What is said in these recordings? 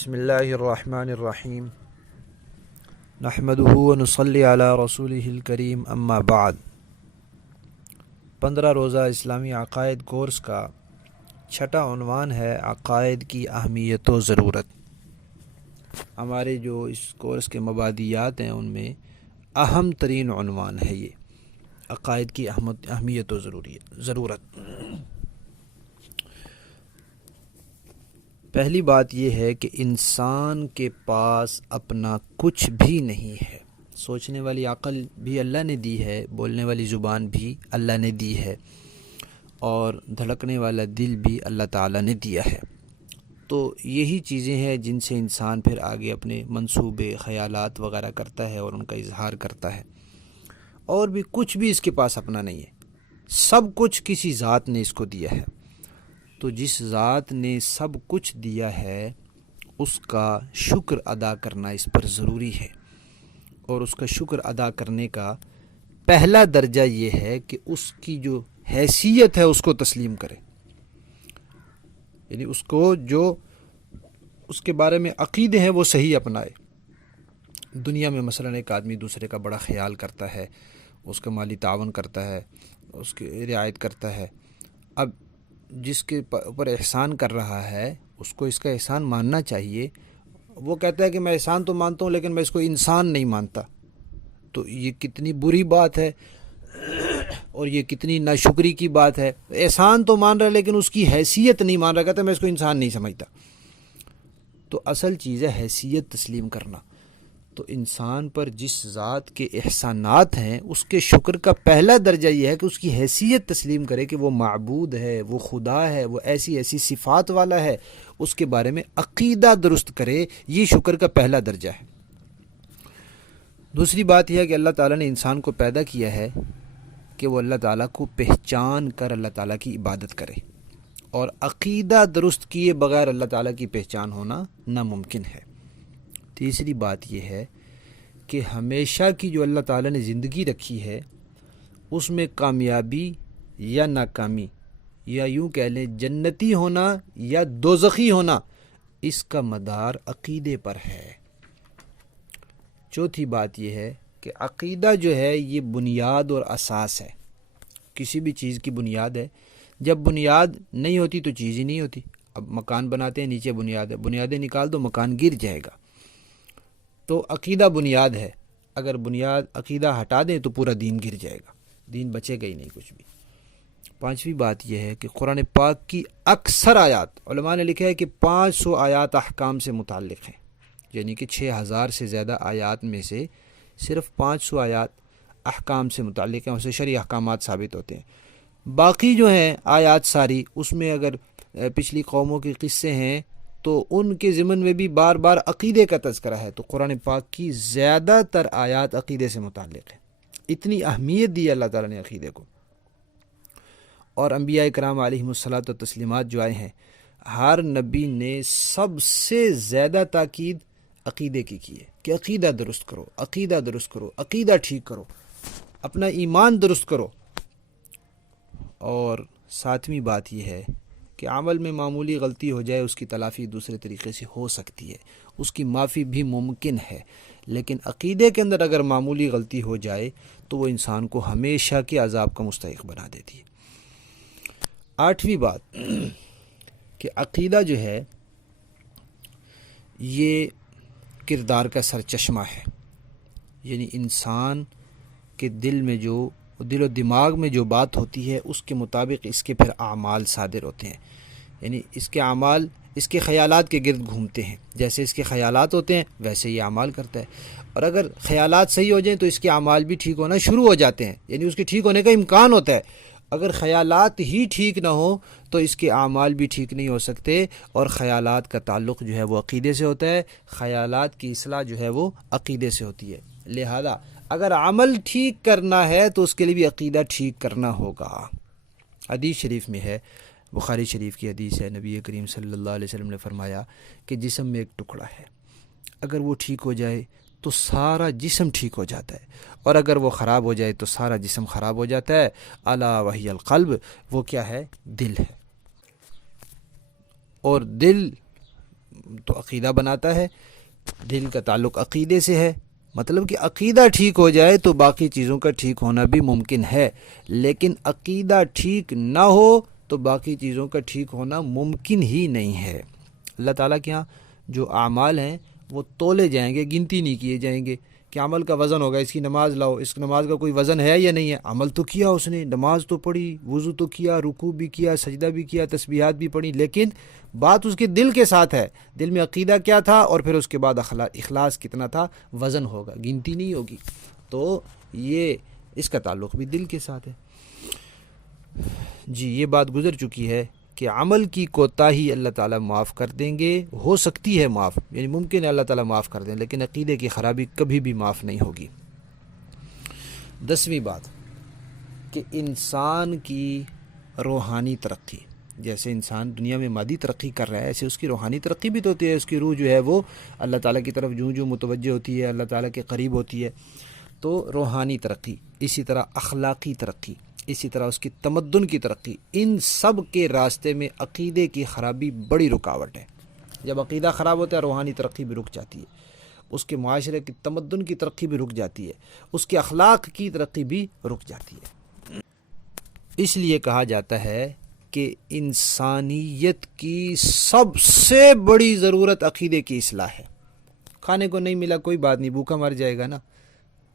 بسم اللہ الرحمن الرحیم نحمدہ ونصلی علی رسولہ الکریم اما بعد 15 روزہ اسلامی عقائد کورس کا چھٹا عنوان ہے عقائد کی اہمیت و ضرورت۔ ہمارے جو اس کورس کے مبادیات ہیں ان میں اہم ترین عنوان ہے یہ عقائد کی اہمیت و ضرورت۔ پہلی بات یہ ہے کہ انسان کے پاس اپنا کچھ بھی نہیں ہے۔ سوچنے والی عقل بھی اللہ نے دی ہے، بولنے والی زبان بھی اللہ نے دی ہے، اور دھڑکنے والا دل بھی اللہ تعالیٰ نے دیا ہے۔ تو یہی چیزیں ہیں جن سے انسان پھر آگے اپنے منصوبے، خیالات وغیرہ کرتا ہے اور ان کا اظہار کرتا ہے۔ اور بھی کچھ بھی اس کے پاس اپنا نہیں ہے، سب کچھ کسی ذات نے اس کو دیا ہے۔ تو جس ذات نے سب کچھ دیا ہے اس کا شکر ادا کرنا اس پر ضروری ہے، اور اس کا شکر ادا کرنے کا پہلا درجہ یہ ہے کہ اس کی جو حیثیت ہے اس کو تسلیم کرے، یعنی اس کو جو اس کے بارے میں عقیدے ہیں وہ صحیح اپنائے۔ دنیا میں مثلا ایک آدمی دوسرے کا بڑا خیال کرتا ہے، اس کا مالی تعاون کرتا ہے، اس کی رعایت کرتا ہے۔ اب جس کے اوپر احسان کر رہا ہے اس کو اس کا احسان ماننا چاہیے۔ وہ کہتا ہے کہ میں احسان تو مانتا ہوں لیکن میں اس کو انسان نہیں مانتا، تو یہ کتنی بری بات ہے اور یہ کتنی ناشکری کی بات ہے۔ احسان تو مان رہا ہے لیکن اس کی حیثیت نہیں مان رہا، کہتا ہے میں اس کو انسان نہیں سمجھتا۔ تو اصل چیز ہے حیثیت تسلیم کرنا۔ تو انسان پر جس ذات کے احسانات ہیں اس کے شکر کا پہلا درجہ یہ ہے کہ اس کی حیثیت تسلیم کرے کہ وہ معبود ہے، وہ خدا ہے، وہ ایسی ایسی صفات والا ہے، اس کے بارے میں عقیدہ درست کرے۔ یہ شکر کا پہلا درجہ ہے۔ دوسری بات یہ ہے کہ اللہ تعالیٰ نے انسان کو پیدا کیا ہے کہ وہ اللہ تعالیٰ کو پہچان کر اللہ تعالیٰ کی عبادت کرے، اور عقیدہ درست کیے بغیر اللہ تعالیٰ کی پہچان ہونا ناممکن ہے۔ تیسری بات یہ ہے کہ ہمیشہ کی جو اللہ تعالیٰ نے زندگی رکھی ہے اس میں کامیابی یا ناکامی، یا یوں کہہ لیں جنتی ہونا یا دوزخی ہونا، اس کا مدار عقیدے پر ہے۔ چوتھی بات یہ ہے کہ عقیدہ جو ہے یہ بنیاد اور اساس ہے، کسی بھی چیز کی بنیاد ہے۔ جب بنیاد نہیں ہوتی تو چیز ہی نہیں ہوتی۔ اب مکان بناتے ہیں، نیچے بنیاد ہے، بنیادیں نکال دو مکان گر جائے گا۔ تو عقیدہ بنیاد ہے، اگر بنیاد عقیدہ ہٹا دیں تو پورا دین گر جائے گا، دین بچے گا ہی نہیں کچھ بھی۔ پانچویں بات یہ ہے کہ قرآن پاک کی اکثر آیات، علماء نے لکھا ہے کہ 500 آیات احکام سے متعلق ہیں، یعنی کہ 6000 سے زیادہ آیات میں سے صرف 500 آیات احکام سے متعلق ہیں، اسے شرعی احکامات ثابت ہوتے ہیں۔ باقی جو ہیں آیات ساری، اس میں اگر پچھلی قوموں کے قصے ہیں تو ان کے ضمن میں بھی بار بار عقیدے کا تذکرہ ہے۔ تو قرآن پاک کی زیادہ تر آیات عقیدے سے متعلق ہیں۔ اتنی اہمیت دی اللہ تعالیٰ نے عقیدے کو۔ اور انبیاء کرام علیہم الصلاۃ و تسلیمات جو آئے ہیں، ہر نبی نے سب سے زیادہ تاکید عقیدے کی ہے کہ عقیدہ درست کرو، عقیدہ درست کرو، عقیدہ ٹھیک کرو، اپنا ایمان درست کرو۔ اور ساتویں بات یہ ہے کہ عمل میں معمولی غلطی ہو جائے اس کی تلافی دوسرے طریقے سے ہو سکتی ہے، اس کی معافی بھی ممکن ہے، لیکن عقیدے کے اندر اگر معمولی غلطی ہو جائے تو وہ انسان کو ہمیشہ کے عذاب کا مستحق بنا دیتی ہے۔ آٹھویں بات کہ عقیدہ جو ہے یہ کردار کا سرچشمہ ہے، یعنی انسان کے دل و دماغ میں جو بات ہوتی ہے اس کے مطابق اس کے پھر اعمال صادر ہوتے ہیں، یعنی اس کے اعمال اس کے خیالات کے گرد گھومتے ہیں۔ جیسے اس کے خیالات ہوتے ہیں ویسے یہ اعمال کرتا ہے، اور اگر خیالات صحیح ہو جائیں تو اس کے اعمال بھی ٹھیک ہونا شروع ہو جاتے ہیں، یعنی اس کے ٹھیک ہونے کا امکان ہوتا ہے۔ اگر خیالات ہی ٹھیک نہ ہوں تو اس کے اعمال بھی ٹھیک نہیں ہو سکتے، اور خیالات کا تعلق جو ہے وہ عقیدے سے ہوتا ہے، خیالات کی اصلاح جو ہے وہ عقیدے سے ہوتی ہے۔ لہذا اگر عمل ٹھیک کرنا ہے تو اس کے لیے بھی عقیدہ ٹھیک کرنا ہوگا۔ حدیث شریف میں ہے، بخاری شریف کی حدیث ہے، نبی کریم صلی اللہ علیہ وسلم نے فرمایا کہ جسم میں ایک ٹکڑا ہے، اگر وہ ٹھیک ہو جائے تو سارا جسم ٹھیک ہو جاتا ہے، اور اگر وہ خراب ہو جائے تو سارا جسم خراب ہو جاتا ہے۔ الا وہی القلب، وہ کیا ہے؟ دل ہے۔ اور دل تو عقیدہ بناتا ہے، دل کا تعلق عقیدے سے ہے، مطلب کہ عقیدہ ٹھیک ہو جائے تو باقی چیزوں کا ٹھیک ہونا بھی ممکن ہے، لیکن عقیدہ ٹھیک نہ ہو تو باقی چیزوں کا ٹھیک ہونا ممکن ہی نہیں ہے۔ اللہ تعالیٰ کے ہاں جو اعمال ہیں وہ تولے جائیں گے، گنتی نہیں کیے جائیں گے کہ عمل کا وزن ہوگا، اس کی نماز لاؤ، اس نماز کا کوئی وزن ہے یا نہیں ہے، عمل تو کیا اس نے، نماز تو پڑھی، وضو تو کیا، رکوع بھی کیا، سجدہ بھی کیا، تسبیحات بھی پڑھی، لیکن بات اس کے دل کے ساتھ ہے، دل میں عقیدہ کیا تھا اور پھر اس کے بعد اخلاص کتنا تھا، وزن ہوگا، گنتی نہیں ہوگی۔ تو یہ اس کا تعلق بھی دل کے ساتھ ہے۔ جی یہ بات گزر چکی ہے کہ عمل کی کوتاہی اللہ تعالیٰ معاف کر دیں گے، ہو سکتی ہے معاف، یعنی ممکن ہے اللہ تعالیٰ معاف کر دیں، لیکن عقیدے کی خرابی کبھی بھی معاف نہیں ہوگی۔ 10ویں بات کہ انسان کی روحانی ترقی، جیسے انسان دنیا میں مادی ترقی کر رہا ہے ایسے اس کی روحانی ترقی بھی تو ہوتی ہے، اس کی روح جو ہے وہ اللہ تعالیٰ کی طرف جوں متوجہ ہوتی ہے، اللہ تعالیٰ کے قریب ہوتی ہے، تو روحانی ترقی، اسی طرح اخلاقی ترقی، اسی طرح اس کی تمدن کی ترقی، ان سب کے راستے میں عقیدے کی خرابی بڑی رکاوٹ ہے۔ جب عقیدہ خراب ہوتا ہے روحانی ترقی بھی رک جاتی ہے، اس کے معاشرے کی تمدن کی ترقی بھی رک جاتی ہے، اس کے اخلاق کی ترقی بھی رک جاتی ہے۔ اس لیے کہا جاتا ہے کہ انسانیت کی سب سے بڑی ضرورت عقیدے کی اصلاح ہے۔ کھانے کو نہیں ملا کوئی بات نہیں، بھوکا مر جائے گا نا،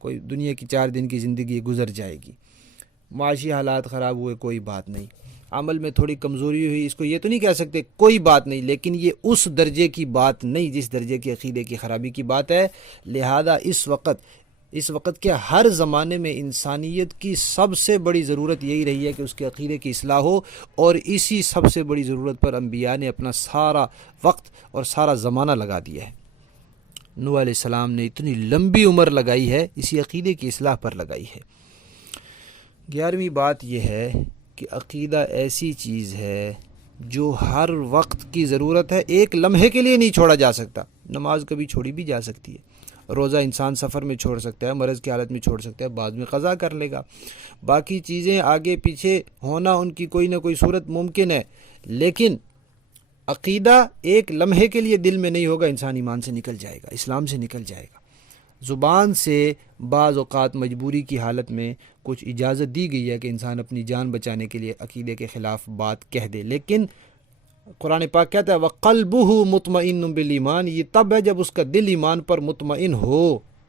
کوئی دنیا کی 4 دن کی زندگی گزر جائے گی، معاشی حالات خراب ہوئے کوئی بات نہیں، عمل میں تھوڑی کمزوری ہوئی، اس کو یہ تو نہیں کہہ سکتے کوئی بات نہیں، لیکن یہ اس درجے کی بات نہیں جس درجے کی عقیدے کی خرابی کی بات ہے۔ لہذا اس وقت کے ہر زمانے میں انسانیت کی سب سے بڑی ضرورت یہی رہی ہے کہ اس کے عقیدے کی اصلاح ہو، اور اسی سب سے بڑی ضرورت پر انبیاء نے اپنا سارا وقت اور سارا زمانہ لگا دیا ہے۔ نوح علیہ السلام نے اتنی لمبی عمر لگائی ہے، اسی عقیدے کی اصلاح پر لگائی ہے۔ 11ویں بات یہ ہے کہ عقیدہ ایسی چیز ہے جو ہر وقت کی ضرورت ہے، ایک لمحے کے لیے نہیں چھوڑا جا سکتا۔ نماز کبھی چھوڑی بھی جا سکتی ہے، روزہ انسان سفر میں چھوڑ سکتا ہے، مرض کی حالت میں چھوڑ سکتا ہے، بعد میں قضا کر لے گا، باقی چیزیں آگے پیچھے ہونا ان کی کوئی نہ کوئی صورت ممکن ہے، لیکن عقیدہ ایک لمحے کے لیے دل میں نہیں ہوگا، انسان ایمان سے نکل جائے گا، اسلام سے نکل جائے گا۔ زبان سے بعض اوقات مجبوری کی حالت میں کچھ اجازت دی گئی ہے کہ انسان اپنی جان بچانے کے لیے عقیدے کے خلاف بات کہہ دے، لیکن قرآن پاک کہتا ہے وَقَلْبُهُ مُطْمَئِنٌ بِالْإِيمَانِ، یہ تب ہے جب اس کا دل ایمان پر مطمئن ہو۔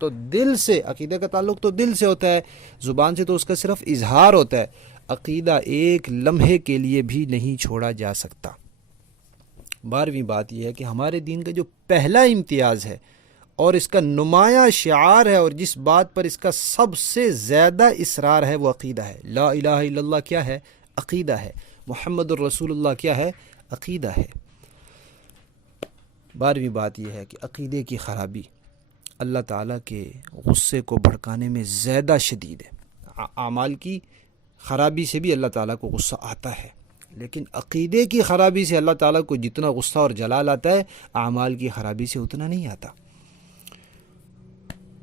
تو دل سے، عقیدہ کا تعلق تو دل سے ہوتا ہے، زبان سے تو اس کا صرف اظہار ہوتا ہے۔ عقیدہ ایک لمحے کے لیے بھی نہیں چھوڑا جا سکتا۔ 12ویں بات یہ ہے کہ ہمارے دین کا جو پہلا امتیاز ہے اور اس کا نمایاں شعار ہے اور جس بات پر اس کا سب سے زیادہ اصرار ہے وہ عقیدہ ہے۔ لا الہ الا اللہ کیا ہے؟ عقیدہ ہے۔ محمد الرسول اللہ کیا ہے؟ عقیدہ ہے۔ 12ویں بات یہ ہے کہ عقیدے کی خرابی اللہ تعالیٰ کے غصے کو بھڑکانے میں زیادہ شدید ہے۔ اعمال کی خرابی سے بھی اللہ تعالیٰ کو غصہ آتا ہے، لیکن عقیدے کی خرابی سے اللہ تعالیٰ کو جتنا غصہ اور جلال آتا ہے اعمال کی خرابی سے اتنا نہیں آتا۔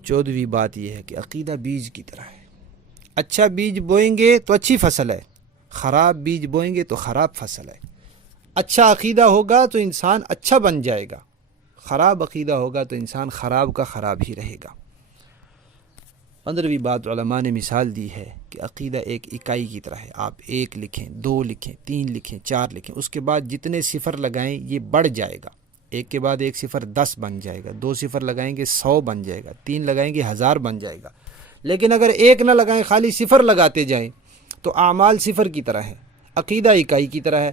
14ویں بات یہ ہے کہ عقیدہ بیج کی طرح ہے، اچھا بیج بوئیں گے تو اچھی فصل ہے، خراب بیج بوئیں گے تو خراب فصل ہے۔ اچھا عقیدہ ہوگا تو انسان اچھا بن جائے گا، خراب عقیدہ ہوگا تو انسان خراب کا خراب ہی رہے گا۔ 15ویں بات علماء نے مثال دی ہے کہ عقیدہ ایک اکائی کی طرح ہے، آپ 1 لکھیں، 2 لکھیں، 3 لکھیں، 4 لکھیں، اس کے بعد جتنے صفر لگائیں یہ بڑھ جائے گا، 1 کے بعد 1 صفر 10 بن جائے گا، 2 صفر لگائیں گے 100 بن جائے گا، 3 لگائیں گے 1000 بن جائے گا، لیکن اگر 1 نہ لگائیں خالی صفر لگاتے جائیں تو اعمال صفر کی طرح ہے، عقیدہ اکائی کی طرح ہے۔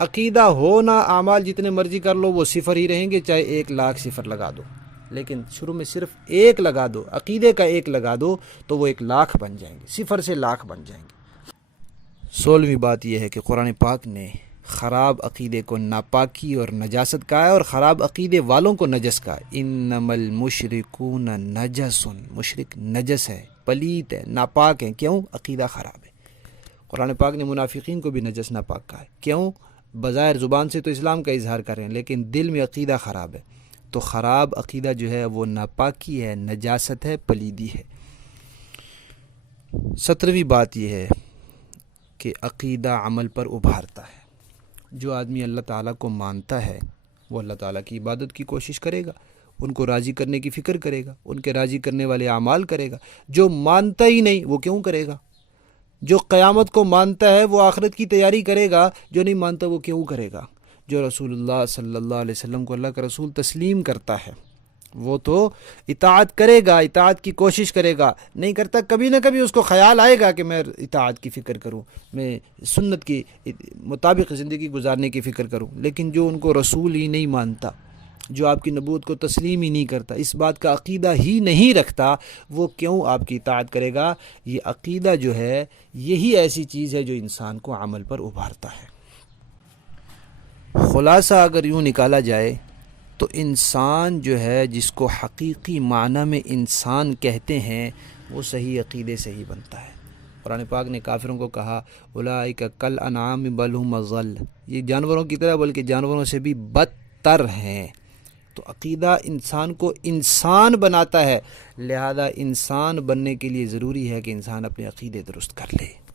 عقیدہ ہو نہ اعمال جتنے مرضی کر لو وہ صفر ہی رہیں گے، چاہے 1,00,000 صفر لگا دو، لیکن شروع میں صرف 1 لگا دو، عقیدے کا 1 لگا دو تو وہ 1,00,000 بن جائیں گے، صفر سے 1,00,000 بن جائیں گے۔ 16ویں بات یہ ہے کہ قرآن پاک نے خراب عقیدے کو ناپاکی اور نجاست کہا ہے اور خراب عقیدے والوں کو نجس کہا ہے۔ انما المشرکون نجس، مشرک نجس ہے، پلیت ہے، ناپاک ہیں، کیوں؟ عقیدہ خراب ہے۔ قرآن پاک نے منافقین کو بھی نجس ناپاک کہا ہے، کیوں؟ بظاہر زبان سے تو اسلام کا اظہار کر رہے ہیں لیکن دل میں عقیدہ خراب ہے، تو خراب عقیدہ جو ہے وہ ناپاکی ہے، نجاست ہے، پلیدی ہے۔ 17ویں بات یہ ہے کہ عقیدہ عمل پر ابھارتا ہے۔ جو آدمی اللہ تعالیٰ کو مانتا ہے وہ اللہ تعالیٰ کی عبادت کی کوشش کرے گا، ان کو راضی کرنے کی فکر کرے گا، ان کے راضی کرنے والے اعمال کرے گا۔ جو مانتا ہی نہیں وہ کیوں کرے گا؟ جو قیامت کو مانتا ہے وہ آخرت کی تیاری کرے گا، جو نہیں مانتا وہ کیوں کرے گا؟ جو رسول اللہ صلی اللہ علیہ وسلم کو اللہ کا رسول تسلیم کرتا ہے وہ تو اطاعت کرے گا، اطاعت کی کوشش کرے گا۔ نہیں کرتا، کبھی نہ کبھی اس کو خیال آئے گا کہ میں اطاعت کی فکر کروں، میں سنت کی مطابق زندگی گزارنے کی فکر کروں، لیکن جو ان کو رسول ہی نہیں مانتا، جو آپ کی نبوت کو تسلیم ہی نہیں کرتا، اس بات کا عقیدہ ہی نہیں رکھتا، وہ کیوں آپ کی اطاعت کرے گا؟ یہ عقیدہ جو ہے یہی ایسی چیز ہے جو انسان کو عمل پر ابھارتا ہے۔ خلاصہ اگر یوں نکالا جائے تو انسان جو ہے جس کو حقیقی معنی میں انسان کہتے ہیں وہ صحیح عقیدے سے ہی بنتا ہے۔ قرآن پاک نے کافروں کو کہا اولئک کالانعام بل هم اضل، یہ جانوروں کی طرح بلکہ جانوروں سے بھی بدتر ہیں۔ تو عقیدہ انسان کو انسان بناتا ہے، لہذا انسان بننے کے لیے ضروری ہے کہ انسان اپنے عقیدے درست کر لے۔